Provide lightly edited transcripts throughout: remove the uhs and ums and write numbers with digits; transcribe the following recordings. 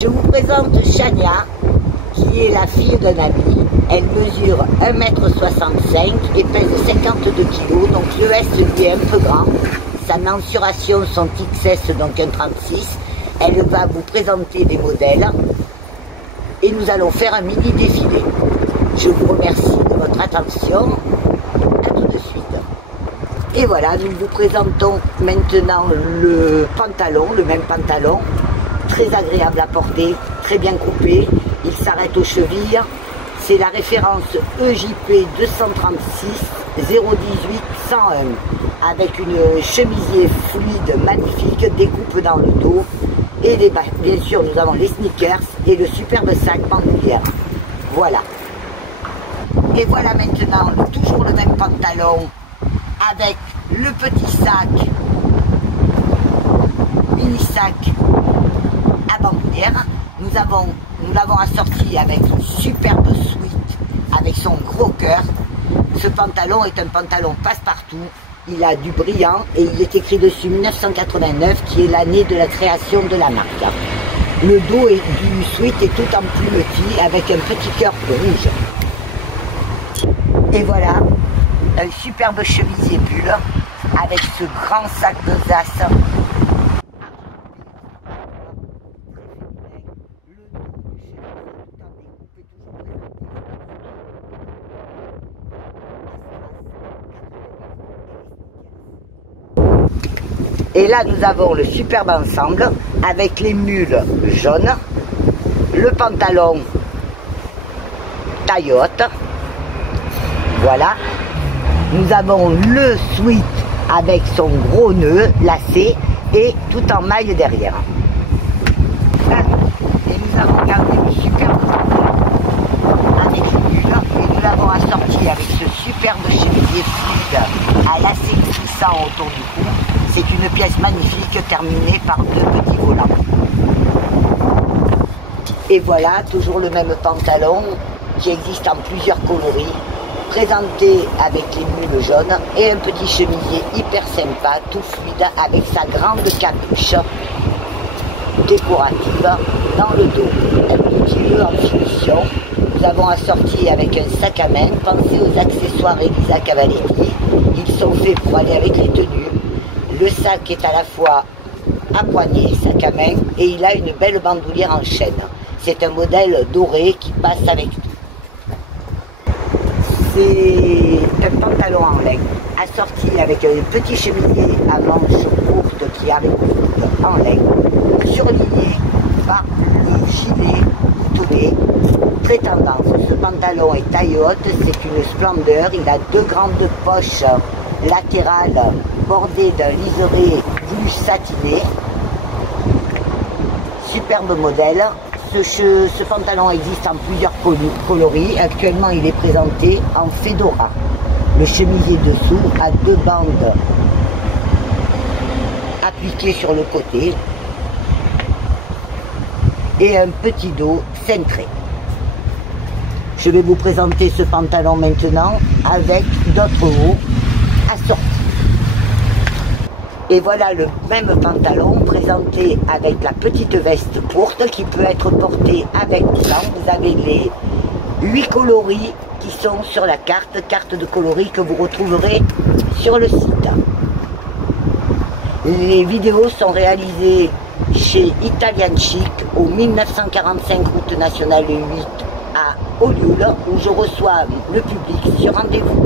Je vous présente Chania, qui est la fille d'un ami. Elle mesure 1,65 m et pèse 52 kg, donc le S lui est un peu grand. Sa mensuration sont XS, donc un 36. Elle va vous présenter les modèles et nous allons faire un mini défilé. Je vous remercie de votre attention. À tout de suite. Et voilà, nous vous présentons maintenant le pantalon, le même pantalon. Très agréable à porter, très bien coupé, il s'arrête aux chevilles. C'est la référence EJP 236 018 101 avec une chemisier fluide magnifique, découpe dans le dos et bien sûr nous avons les sneakers et le superbe sac bandoulière. Voilà. Et voilà maintenant toujours le même pantalon avec le petit sac, mini sac à bandoulière. Nous l'avons assorti avec une superbe suite avec son gros cœur. Ce pantalon est un pantalon passe-partout, il a du brillant et il est écrit dessus 1989 qui est l'année de la création de la marque. Le dos du suite est tout en plumetis avec un petit cœur rouge. Et voilà un superbe chemisier pull avec ce grand sac de Zas. Et là, nous avons le superbe ensemble avec les mules jaunes, le pantalon taille haute. Voilà. Nous avons le sweat avec son gros nœud lacé et tout en maille derrière. Et nous avons gardé le superbe pantalon avec les mules et nous l'avons assorti avec ce superbe chemisier fluide à lacet glissant autour du cou. C'est une pièce magnifique terminée par deux petits volants. Et voilà, toujours le même pantalon qui existe en plusieurs coloris, présenté avec les mules jaunes et un petit chemisier hyper sympa, tout fluide avec sa grande capuche décorative dans le dos. Un petit nœud en finition. Nous avons assorti avec un sac à main. Pensez aux accessoires Elisa Cavaletti. Ils sont faits pour aller avec les tenues. Le sac est à la fois à poignée, sac à main, et il a une belle bandoulière en chaîne. C'est un modèle doré qui passe avec tout. C'est un pantalon en laine, assorti avec un petit chemisier à manches courtes qui arrive en laine, surligné par le gilet boutonné. Très tendance. Ce pantalon est taille haute, c'est une splendeur. Il a deux grandes poches latérales bordées d'un liseré bleu satiné. Superbe modèle. Ce pantalon existe en plusieurs coloris. Actuellement, il est présenté en fedora. Le chemisier dessous a deux bandes appliquées sur le côté et un petit dos cintré. Je vais vous présenter ce pantalon maintenant avec d'autres hauts assortis. Et voilà le même pantalon présenté avec la petite veste courte qui peut être portée avec blanc. Vous avez les 8 coloris qui sont sur la carte de coloris que vous retrouverez sur le site. Les vidéos sont réalisées chez Italian Chic au 1945 route nationale 8 à Olioul, où je reçois le public sur rendez-vous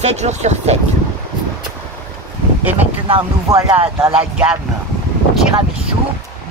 7 jours sur 7. Et maintenant nous voilà dans la gamme tiramisu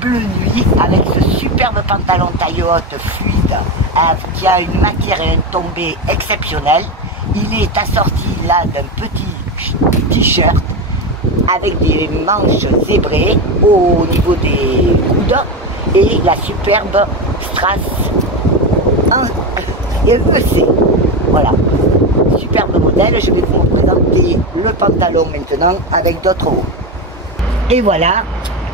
bleu nuit avec ce superbe pantalon taille haute fluide qui a une matière et une tombée exceptionnelle. Il est assorti là d'un petit t-shirt avec des manches zébrées au niveau des coudes et la superbe strass et EC. Voilà, superbe modèle. Je vais vous présenter le pantalon maintenant avec d'autres hauts. Et voilà,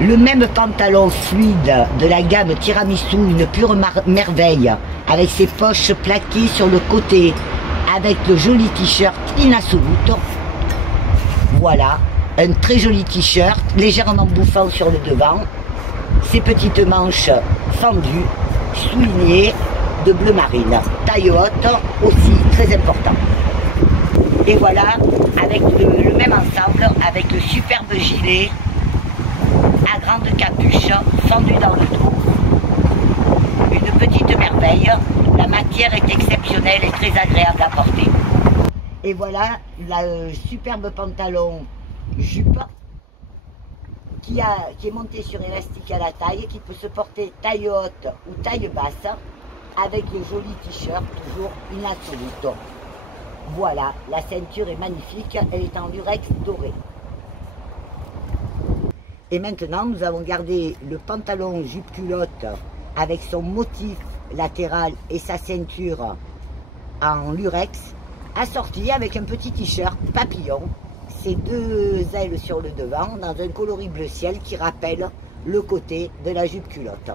le même pantalon fluide de la gamme tiramisu, une pure merveille, avec ses poches plaquées sur le côté, avec le joli t-shirt in assoluto. Voilà, un très joli t-shirt, légèrement bouffant sur le devant, ses petites manches fendu, souligné de bleu marine. Taille haute aussi, très important. Et voilà, avec le même ensemble, avec le superbe gilet à grande capuche, fendu dans le dos. Une petite merveille, la matière est exceptionnelle et très agréable à porter. Et voilà, le superbe pantalon jupe qui est monté sur élastique à la taille, qui peut se porter taille haute ou taille basse, avec le joli t-shirt, toujours insolite. Voilà, la ceinture est magnifique, elle est en lurex doré. Et maintenant, nous avons gardé le pantalon jupe-culotte avec son motif latéral et sa ceinture en lurex, assorti avec un petit t-shirt papillon, ses deux ailes sur le devant, dans un coloris bleu ciel qui rappelle le côté de la jupe-culotte.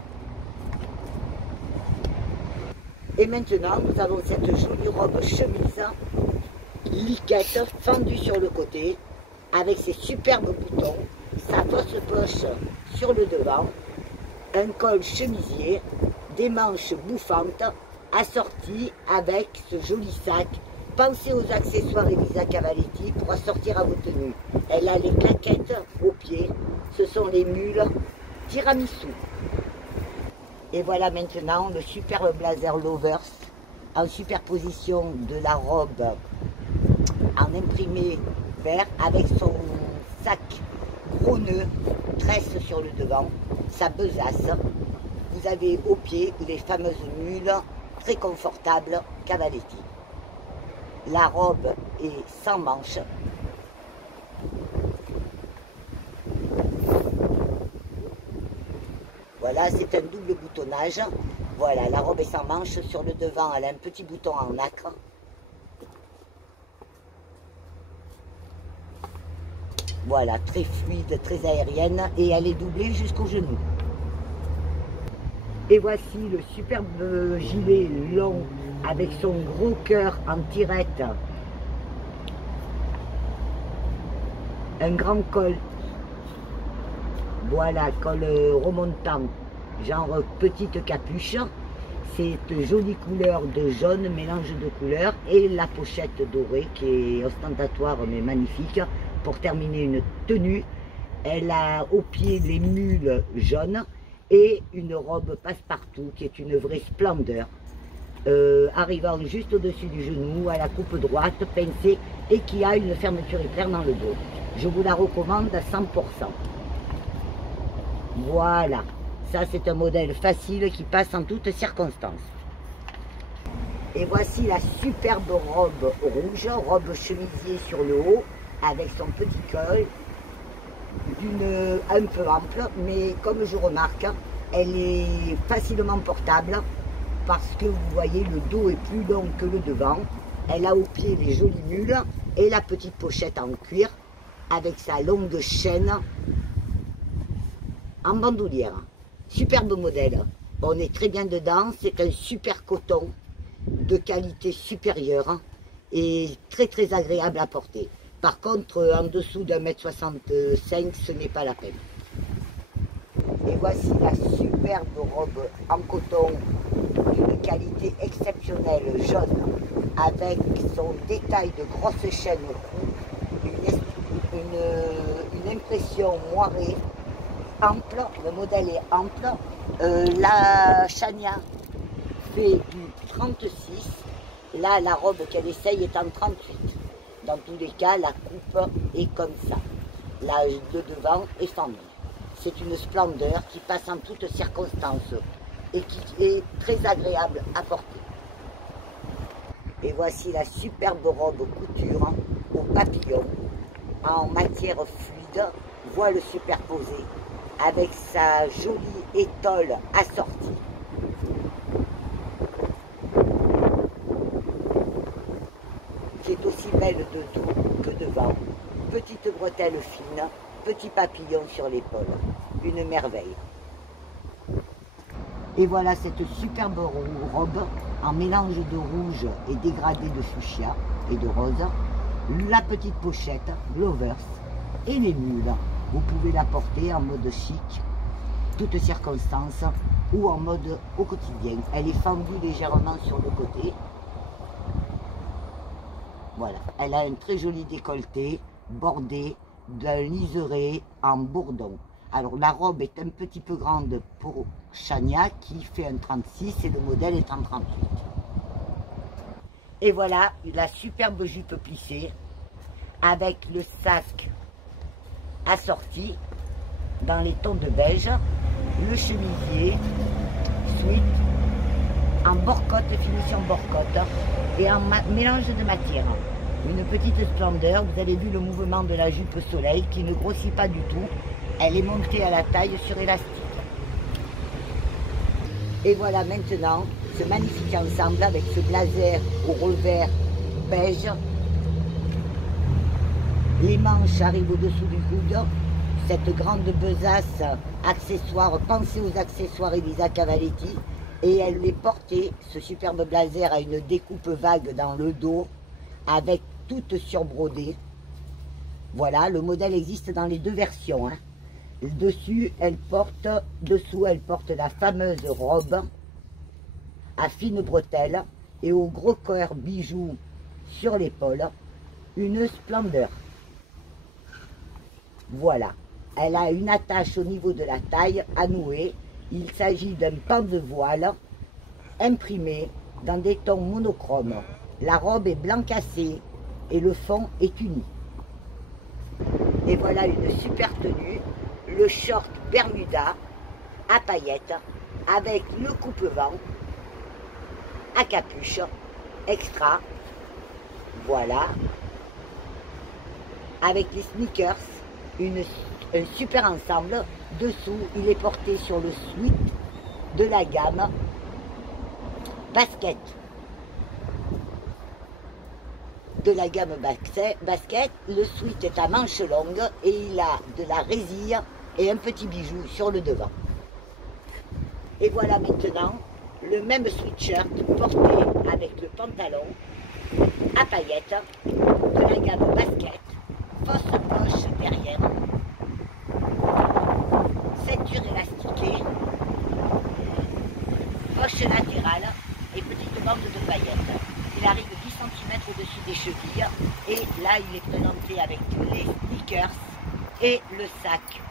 Et maintenant, nous avons cette jolie robe chemise, liquette, fendue sur le côté, avec ses superbes boutons, sa fausse poche sur le devant, un col chemisier, des manches bouffantes, assorties avec ce joli sac. Pensez aux accessoires Elisa Cavaletti pour assortir à vos tenues. Elle a les claquettes aux pieds, ce sont les mules tiramisu. Et voilà maintenant le superbe blazer Lovers en superposition de la robe en imprimé vert avec son sac gros nœud, tresse sur le devant, sa besace. Vous avez au pied les fameuses mules très confortables Cavaletti. La robe est sans manches. Voilà, c'est un double boutonnage. Voilà, la robe est sans manches. Sur le devant, elle a un petit bouton en nacre. Voilà, très fluide, très aérienne. Et elle est doublée jusqu'au genou. Et voici le superbe gilet long avec son gros cœur en tirette. Un grand col. Voilà, col remontant, genre petite capuche. Cette jolie couleur de jaune, mélange de couleurs. Et la pochette dorée qui est ostentatoire mais magnifique. Pour terminer une tenue, elle a au pied les mules jaunes et une robe passe-partout qui est une vraie splendeur. Arrivant juste au-dessus du genou, à la coupe droite, pincée et qui a une fermeture éclair dans le dos. Je vous la recommande à 100%. Voilà, ça c'est un modèle facile qui passe en toutes circonstances. Et voici la superbe robe rouge, robe chemisier sur le haut, avec son petit col, un peu ample, mais comme je remarque, elle est facilement portable parce que vous voyez le dos est plus long que le devant. Elle a au pied les jolies mules et la petite pochette en cuir avec sa longue chaîne en bandoulière. Superbe modèle, on est très bien dedans, c'est un super coton de qualité supérieure et très très agréable à porter. Par contre, en dessous d'1,65 m, ce n'est pas la peine. Et voici la superbe robe en coton d'une qualité exceptionnelle, jaune, avec son détail de grosse chaîne au cou, une impression moirée, ample, le modèle est ample. La chania fait du 36, là la robe qu'elle essaye est en 38. Dans tous les cas, la coupe est comme ça. L'âge de devant est fendu. C'est une splendeur qui passe en toutes circonstances et qui est très agréable à porter. Et voici la superbe robe couture au papillon en matière fluide, voile superposée, avec sa jolie étole assortie. Qui est aussi belle de dos que devant. Petite bretelle fine, petit papillon sur l'épaule. Une merveille. Et voilà cette superbe robe en mélange de rouge et dégradé de fuchsia et de rose. La petite pochette, Lovers et les mules. Vous pouvez la porter en mode chic, toutes circonstances, ou en mode au quotidien. Elle est fendue légèrement sur le côté. Voilà, elle a un très joli décolleté bordé d'un liseré en bourdon. Alors la robe est un petit peu grande pour Chania qui fait un 36 et le modèle est en 38. Et voilà la superbe jupe plissée avec le sac assorti dans les tons de beige, le chemisier sweat en borcotte, finition borcotte et en mélange de matière. Une petite splendeur, vous avez vu le mouvement de la jupe soleil qui ne grossit pas du tout. Elle est montée à la taille sur élastique. Et voilà maintenant ce magnifique ensemble avec ce blazer au revers beige. Les manches arrivent au-dessous du coude. Cette grande besace accessoire, pensez aux accessoires Elisa Cavaletti. Et elle est portée, ce superbe blazer, à une découpe vague dans le dos, avec toute surbrodée. Voilà, le modèle existe dans les deux versions. Hein. Dessous, elle porte la fameuse robe à fines bretelles et au gros cœur bijoux sur l'épaule. Une splendeur. Voilà, elle a une attache au niveau de la taille à nouer. Il s'agit d'un pan de voile imprimé dans des tons monochromes. La robe est blanc cassé et le fond est uni. Et voilà une super tenue, le short Bermuda à paillettes avec le coupe-vent à capuche extra. Voilà, avec les sneakers, un super ensemble. Dessous, il est porté sur le sweat de la gamme basket. Basket, le sweat est à manches longues et il a de la résille et un petit bijou sur le devant. Et voilà maintenant le même sweatshirt porté avec le pantalon à paillettes de la gamme basket, fausse poche derrière, ceinture élastiquée, poche latérale et petite bande de paillettes. Il arrive 10 cm au-dessus des chevilles et là il est présenté avec les sneakers et le sac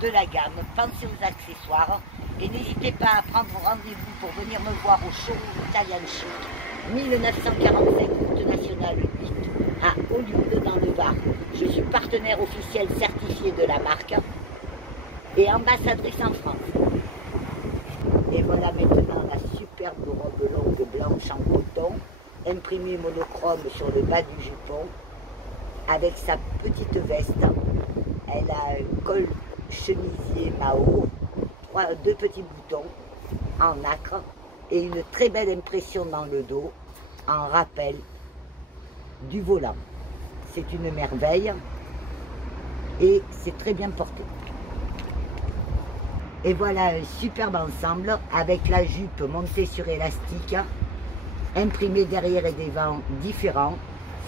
de la gamme. Pensez aux accessoires et n'hésitez pas à prendre rendez-vous pour venir me voir au showroom Italian Chic, 1945 route nationale 8 à Hollywood dans le Var. Je suis partenaire officiel certifié de la marque et ambassadrice en France. Et voilà maintenant la superbe robe longue blanche en coton, imprimée monochrome sur le bas du jupon, avec sa petite veste. Elle a un col chemisier Mao, deux petits boutons en nacre et une très belle impression dans le dos en rappel du volant. C'est une merveille et c'est très bien porté. Et voilà un superbe ensemble avec la jupe montée sur élastique, imprimée derrière et devant différents,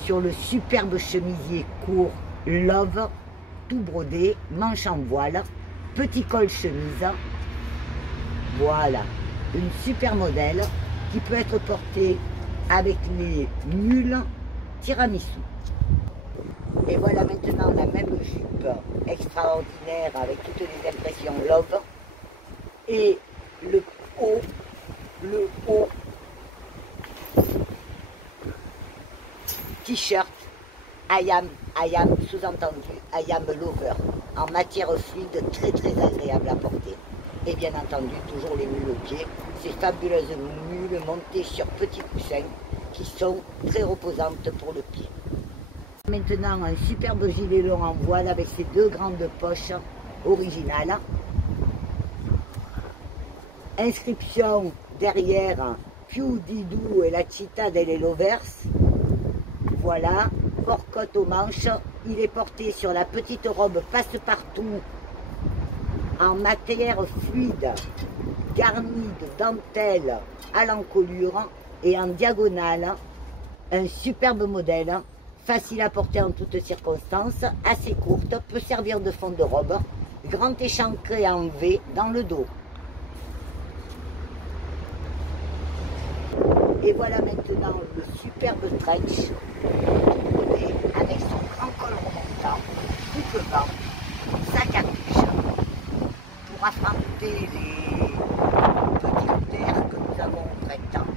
sur le superbe chemisier court Love, tout brodé, manche en voile, petit col chemise. Voilà, une super modèle qui peut être portée avec les mules tiramisu. Et voilà maintenant la même jupe extraordinaire avec toutes les impressions Love. Et le haut t-shirt I am sous-entendu I am lover en matière fluide, très agréable à porter. Et bien entendu toujours les mules aux pieds, ces fabuleuses mules montées sur petits coussins qui sont très reposantes pour le pied. Maintenant un superbe gilet long en voile avec ses deux grandes poches originales. Inscription derrière Più di due la città delle lovers. Voilà, borcotte aux manches. Il est porté sur la petite robe passe-partout en matière fluide, garnie de dentelle à l'encolure et en diagonale. Un superbe modèle, facile à porter en toutes circonstances, assez courte, peut servir de fond de robe. Grand échancré en V dans le dos. Et voilà maintenant le superbe trench brodé avec son grand col remontant, coupe-vent, sa capuche pour affronter les petites terres que nous avons au printemps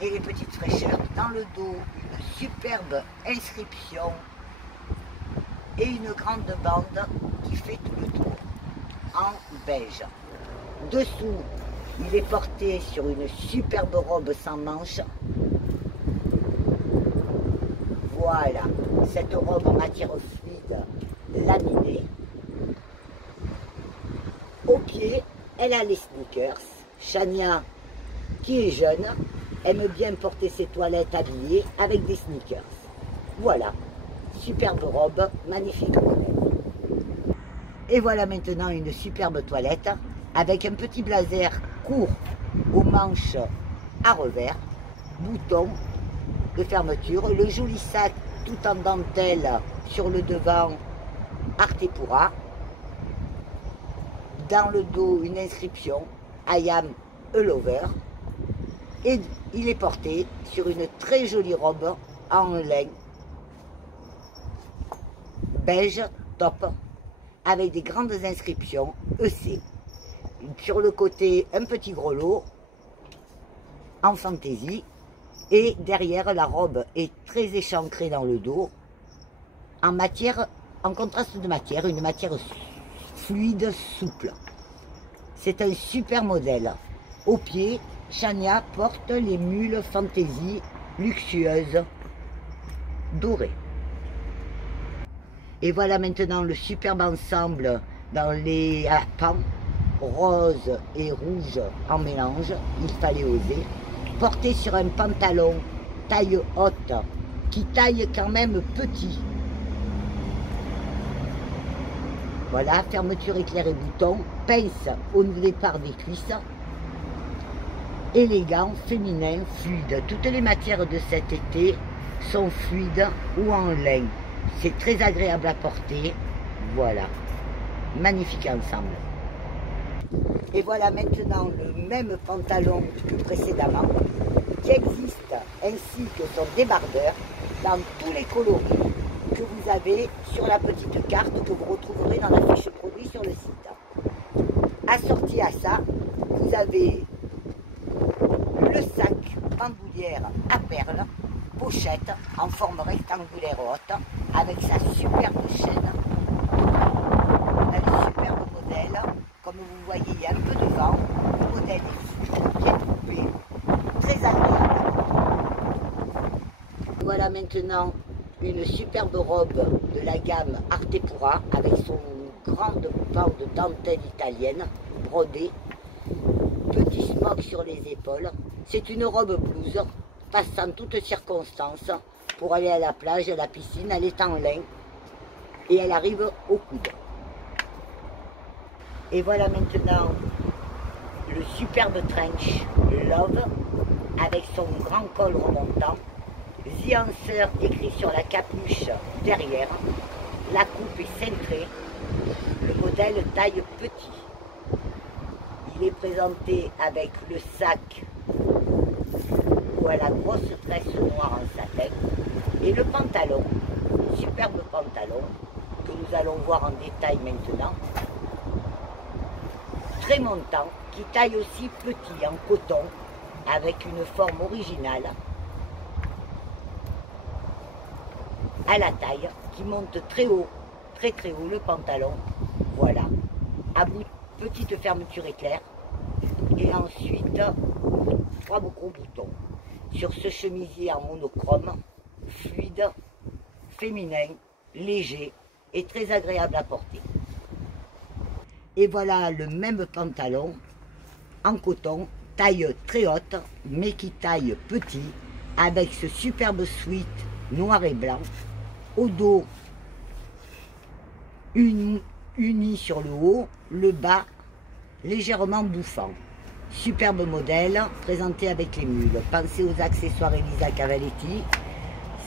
et les petites fraîcheurs. Dans le dos, une superbe inscription et une grande bande qui fait tout le tour en beige. Dessous, il est porté sur une superbe robe sans manches. Voilà, cette robe en matière fluide laminée. Au pied, elle a les sneakers. Chania, qui est jeune, aime bien porter ses toilettes habillées avec des sneakers. Voilà, superbe robe, magnifique modèle. Et voilà maintenant une superbe toilette avec un petit blazer court aux manches à revers, bouton de fermeture, le joli sac tout en dentelle sur le devant Artepura. Dans le dos, une inscription I am a lover. Et il est porté sur une très jolie robe en lin beige top avec des grandes inscriptions EC. Sur le côté, un petit grelot en fantaisie. Et derrière, la robe est très échancrée dans le dos, en contraste de matière, une matière fluide, souple. C'est un super modèle. Au pied, Chania porte les mules fantaisie luxueuses, dorées. Et voilà maintenant le superbe ensemble dans les pans, rose et rouge en mélange, il fallait oser. Porté sur un pantalon taille haute, qui taille quand même petit. Voilà, fermeture éclair et bouton, pince au départ des cuisses. Élégant, féminin, fluide. Toutes les matières de cet été sont fluides ou en lin. C'est très agréable à porter. Voilà, magnifique ensemble. Et voilà maintenant le même pantalon que précédemment, qui existe, ainsi que son débardeur, dans tous les coloris que vous avez sur la petite carte que vous retrouverez dans la fiche produit sur le site. Assorti à ça, vous avez le sac bandoulière à perles, pochette en forme rectangulaire haute, avec sa superbe chaîne, un superbe modèle. Comme vous voyez, il y a un peu de vent, le modèle est bien coupé, très agréable. Voilà maintenant une superbe robe de la gamme Artepura avec son grande bande de dentelle italienne brodée, petit smock sur les épaules. C'est une robe blouse, passant toutes circonstances pour aller à la plage, à la piscine. Elle est en lin et elle arrive au coude. Et voilà maintenant le superbe trench Love avec son grand col remontant. The Answer écrit sur la capuche derrière. La coupe est cintrée. Le modèle taille petit. Il est présenté avec le sac ou à la grosse tresse noire en satin. Et le pantalon, superbe pantalon que nous allons voir en détail maintenant. Très montant, qui taille aussi petit en coton, avec une forme originale, à la taille, qui monte très haut le pantalon, voilà, à bout, petite fermeture éclair, et ensuite, 3 gros boutons, sur ce chemisier en monochrome, fluide, féminin, léger, et très agréable à porter. Et voilà le même pantalon en coton, taille très haute, mais qui taille petit, avec ce superbe sweat noir et blanc, au dos uni sur le haut, le bas légèrement bouffant. Superbe modèle, présenté avec les mules. Pensez aux accessoires Elisa Cavaletti.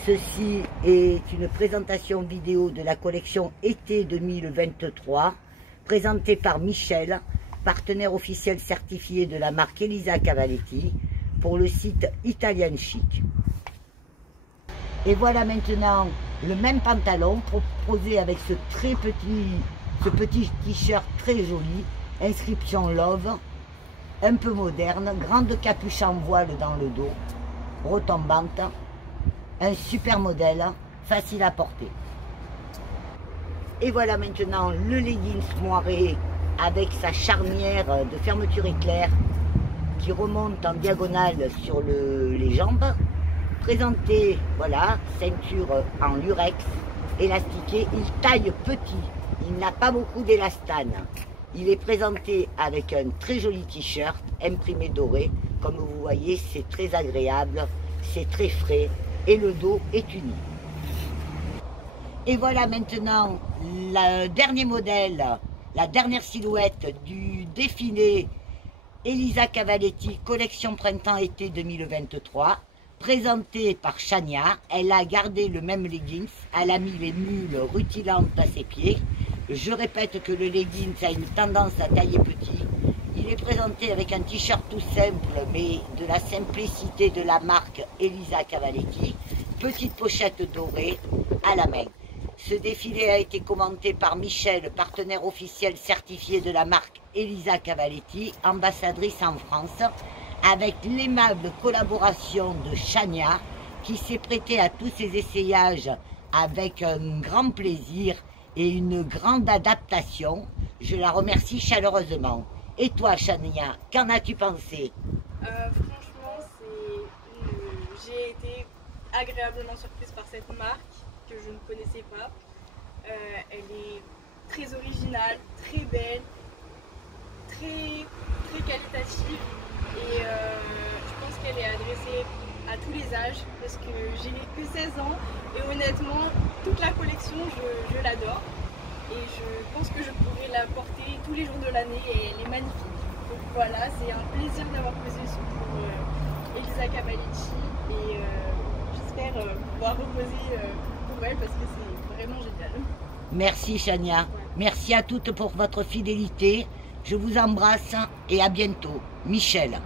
Ceci est une présentation vidéo de la collection été 2023, présentée par Michel, partenaire officiel certifié de la marque Elisa Cavaletti, pour le site Italian Chic. Et voilà maintenant le même pantalon proposé avec ce petit t-shirt très joli, inscription Love, un peu moderne, grande capuche en voile dans le dos, retombante, un super modèle, facile à porter. Et voilà maintenant le leggings moiré avec sa charnière de fermeture éclair qui remonte en diagonale sur les jambes. Présenté, voilà, ceinture en lurex, élastiqué, il taille petit, il n'a pas beaucoup d'élastane. Il est présenté avec un très joli t-shirt imprimé doré, comme vous voyez c'est très agréable, c'est très frais et le dos est uni. Et voilà maintenant le dernier modèle, la dernière silhouette du défilé Elisa Cavaletti collection printemps-été 2023. Présentée par Chania, elle a gardé le même leggings, elle a mis les mules rutilantes à ses pieds. Je répète que le leggings a une tendance à tailler petit. Il est présenté avec un t-shirt tout simple, mais de la simplicité de la marque Elisa Cavaletti. Petite pochette dorée à la main. Ce défilé a été commenté par Michel, partenaire officiel certifié de la marque Elisa Cavaletti, ambassadrice en France, avec l'aimable collaboration de Chania, qui s'est prêtée à tous ces essayages avec un grand plaisir et une grande adaptation. Je la remercie chaleureusement. Et toi, Chania, qu'en as-tu pensé? Franchement, j'ai été agréablement surprise par cette marque que je ne connaissais pas. Elle est très originale, très belle, très qualitative. Et je pense qu'elle est adressée à tous les âges parce que j'ai que 16 ans et honnêtement toute la collection je l'adore et je pense que je pourrais la porter tous les jours de l'année et elle est magnifique. Donc voilà, c'est un plaisir d'avoir posé pour Elisa Cavaletti et j'espère pouvoir reposer pour elle parce que c'est vraiment génial. Merci Chania, ouais. Merci à toutes pour votre fidélité. Je vous embrasse et à bientôt. Michel.